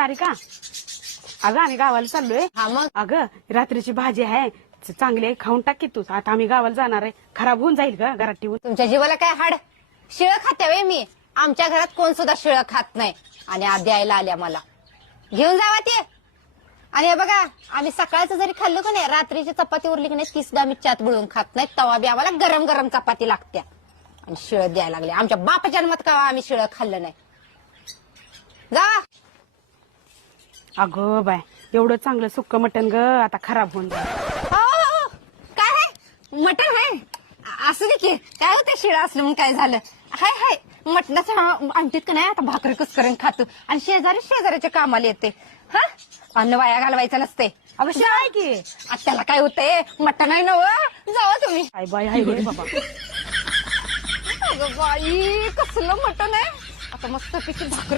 सारिका, अगं आम्ही गावाला चाललोय. हा मग अगं रात्रीची भाजी आहे चांगली आहे, खाऊन टाक की तू. आता आम्ही गावाला जाणार आहे, खराब होऊन जाईल का घरात ठेवून. तुमच्या जीवाला काय हाड? शिळ खाते वे मी. आमच्या घरात कोण सुद्धा शिळ खात नाही. आणि आज द्यायला आल्या मला. घेऊन जावा ते. आणि हे बघा, आम्ही सकाळचं जरी खाल्लं का नाही, रात्रीची चपाती उरली की नाही, ती सुद्धा आम्ही चात बुडवून खात नाही. तवा बी आम्हाला गरम गरम चपाती लागत्या. आणि शिळ द्यायला लागले. आमच्या बाप जन्मात का आम्ही शिळ खाल्लं नाही. जा. अगं बाय, एवढं चांगलं सुक्क मटण ग आता खराब होऊन जाईल. हो, काय आहे? मटण आहे. असू दे की, काय होते शिळ असलं म्हणून काय झालं. हाय हाय, मटणाचं आणतीत का नाही, आता भाकरी कुस्करून खातो. आणि शेजाऱ्याच्या कामाला येते. हा, अन्न वाया घालवायचं नसते. अगं शिळ आहे की. आता त्याला काय होतंय, मटण आहे ना. जावा तुम्ही. काय बाय आहे रे बाबा. अगं बाई, कसलं मटण आहे. आता मस्त पैकी भाकरी